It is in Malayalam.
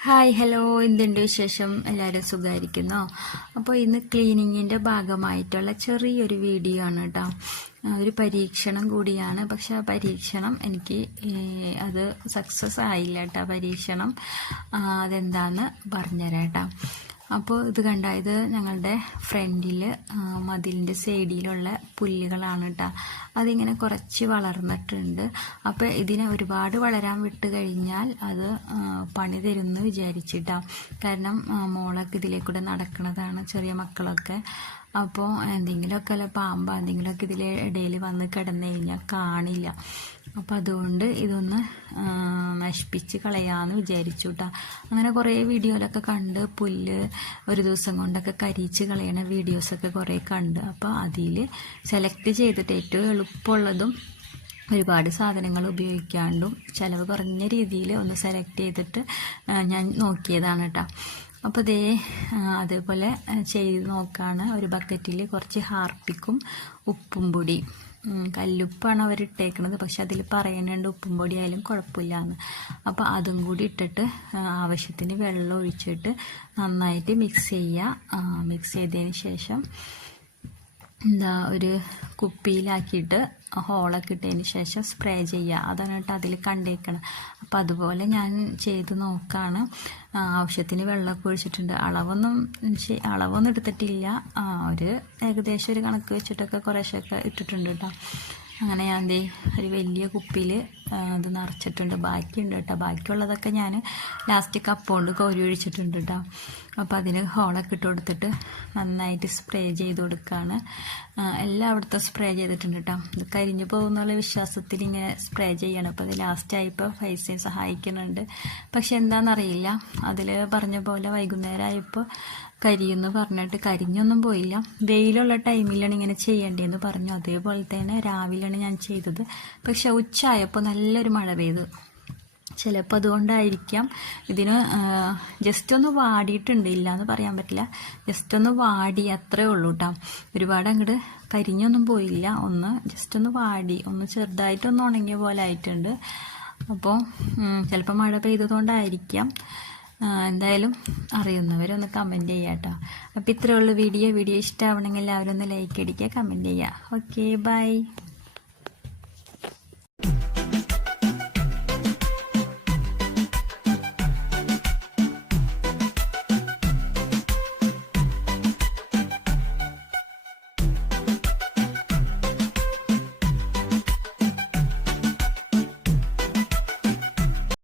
Hi hello. എന്തുണ്ട് വിശേഷം? എല്ലാവരും സുഖമായിരിക്കുന്നോ അപ്പോൾ ഇന്ന് ക്ലീനിങ്ങിന്റെ ഭാഗമായിട്ടുള്ള ചെറിയൊരു വീഡിയോ ആണ് കേട്ടോ. ഒരു പരീക്ഷണം കൂടിയാണ്. പക്ഷെ ആ പരീക്ഷണം എനിക്ക് അത് സക്സസ് ആയില്ല കേട്ടോ. പരീക്ഷണം അതെന്താണെന്ന് പറഞ്ഞുതരാം കേട്ടോ. അപ്പോൾ ഇത് കണ്ട ഇത് ഞങ്ങളുടെ ഫ്രണ്ടിൽ മതിലിന്റെ സൈഡിലുള്ള പുല്ലുകളാണ് കേട്ടോ അതിങ്ങനെ കുറച്ച് വളർന്നിട്ടുണ്ട്. അപ്പോൾ ഇതിനെ ഒരുപാട് വളരാൻ വിട്ട് കഴിഞ്ഞാൽ അത് പണി തരുമെന്ന് വിചാരിച്ചിട്ടാ. കാരണം മോളൊക്കെ ഇതിലേക്കൂടെ നടക്കുന്നതാണ് ചെറിയ മക്കളൊക്കെ. അപ്പോൾ എന്തെങ്കിലുമൊക്കെ അല്ല പാമ്പ് എന്തെങ്കിലുമൊക്കെ ഇതിലെ ഇടയിൽ വന്ന് കിടന്നു കഴിഞ്ഞാൽ കാണില്ല. അപ്പം അതുകൊണ്ട് ഇതൊന്ന് നശിപ്പിച്ച് കളയാമെന്ന് വിചാരിച്ചു കേട്ടോ അങ്ങനെ കുറേ വീഡിയോയിലൊക്കെ കണ്ട് പുല്ല് ഒരു ദിവസം കൊണ്ടൊക്കെ കരിച്ച് കളയണ വീഡിയോസൊക്കെ കുറേ കണ്ട്. അപ്പോൾ അതിൽ സെലക്ട് ചെയ്തിട്ട് ഏറ്റവും എളുപ്പമുള്ളതും ഒരുപാട് സാധനങ്ങൾ ഉപയോഗിക്കാണ്ടും ചിലവ് കുറഞ്ഞ രീതിയിൽ ഒന്ന് സെലക്ട് ചെയ്തിട്ട് ഞാൻ നോക്കിയതാണ് കേട്ടോ അപ്പോൾ ദേ അതേപോലെ ചെയ്ത് നോക്കാണ്. ഒരു ബക്കറ്റിൽ കുറച്ച് ഹാർപ്പിക്കും ഉപ്പും പൊടി ഉം, കല്ലുപ്പാണ് അവർ ഇട്ടേക്കുന്നത് പക്ഷെ അതിൽ പറയുന്നുണ്ട് ഉപ്പും പൊടി ആയാലും കുഴപ്പമില്ല എന്ന് അപ്പോൾ അതും കൂടി ഇട്ടിട്ട് ആവശ്യത്തിന് വെള്ളം ഒഴിച്ചിട്ട് നന്നായിട്ട് മിക്സ് ചെയ്യുക മിക്സ് ചെയ്തതിന് ശേഷം എന്താ ഒരു കുപ്പിയിലാക്കിയിട്ട് ഹോളൊക്കെ ഇട്ടതിന് ശേഷം സ്പ്രേ ചെയ്യുക അതാണ് കേട്ടോ അതിൽ കണ്ടേക്കണം അപ്പോൾ അതുപോലെ ഞാൻ ചെയ്ത് നോക്കാണ്. ആവശ്യത്തിന് വെള്ളമൊക്കെ ഒഴിച്ചിട്ടുണ്ട്. അളവൊന്നും അളവൊന്നും എടുത്തിട്ടില്ല. ഒരു ഏകദേശം ഒരു കണക്ക് വെച്ചിട്ടൊക്കെ കുറേശ്ശൊക്കെ ഇട്ടിട്ടുണ്ട് കേട്ടോ അങ്ങനെ ഞാൻ ദേ ഒരു വലിയ കുപ്പിയിൽ ഇത് നിറച്ചിട്ടുണ്ട്. ബാക്കിയുണ്ട് കേട്ടോ. ബാക്കിയുള്ളതൊക്കെ ഞാൻ ലാസ്റ്റ് കപ്പ് കൊണ്ട് കോരി ഒഴിച്ചിട്ടുണ്ട് കേട്ടോ. അപ്പോൾ അതിന് ഹോളൊക്കെ ഇട്ട് കൊടുത്തിട്ട് നന്നായിട്ട് സ്പ്രേ ചെയ്ത് കൊടുക്കുകയാണ് എല്ലാം അവിടുത്തെ സ്പ്രേ ചെയ്തിട്ടുണ്ട് കേട്ടോ. ഇത് കരിഞ്ഞു പോകുന്നുള്ള വിശ്വാസത്തിൽ ഇങ്ങനെ സ്പ്രേ ചെയ്യണം. അപ്പോൾ അത് ലാസ്റ്റായപ്പോൾ പൈസയും സഹായിക്കുന്നുണ്ട്. പക്ഷെ എന്താണെന്നറിയില്ല അതിൽ പറഞ്ഞ പോലെ വൈകുന്നേരം ആയപ്പോൾ കരിയെന്ന് പറഞ്ഞിട്ട് കരിഞ്ഞൊന്നും പോയില്ല. വെയിലുള്ള ടൈമിലാണ് ഇങ്ങനെ ചെയ്യേണ്ടതെന്ന് പറഞ്ഞു. അതേപോലെ തന്നെ രാവിലെയാണ് ഞാൻ ചെയ്തത്. പക്ഷെ ഉച്ചയായപ്പോൾ നല്ലൊരു മഴ പെയ്തു. ചിലപ്പോൾ അതുകൊണ്ടായിരിക്കാം. ഇതിന് ജസ്റ്റ് ഒന്ന് വാടിയിട്ടുണ്ട്. ഇല്ല എന്ന് പറയാൻ പറ്റില്ല. ജസ്റ്റ് ഒന്ന് വാടി അത്രേ ഉള്ളൂ കേട്ടോ ഒരുപാട് അങ്ങോട്ട് കരിഞ്ഞൊന്നും പോയില്ല. ഒന്ന് ജസ്റ്റ് ഒന്ന് വാടി. ഒന്ന് ചെറുതായിട്ടൊന്ന് ഉണങ്ങിയ പോലെ ആയിട്ടുണ്ട്. അപ്പോൾ ചിലപ്പോൾ മഴ പെയ്തതുകൊണ്ടായിരിക്കാം. എന്തായാലും അറിയുന്നവരൊന്ന് കമന്റ് ചെയ്യുക കേട്ടോ അപ്പോൾ ഇത്രയുള്ള വീഡിയോ. വീഡിയോ ഇഷ്ടമാവണമെങ്കിൽ എല്ലാവരും ഒന്ന് ലൈക്ക് അടിക്കുക കമന്റ് ചെയ്യുക ഓക്കെ ബൈ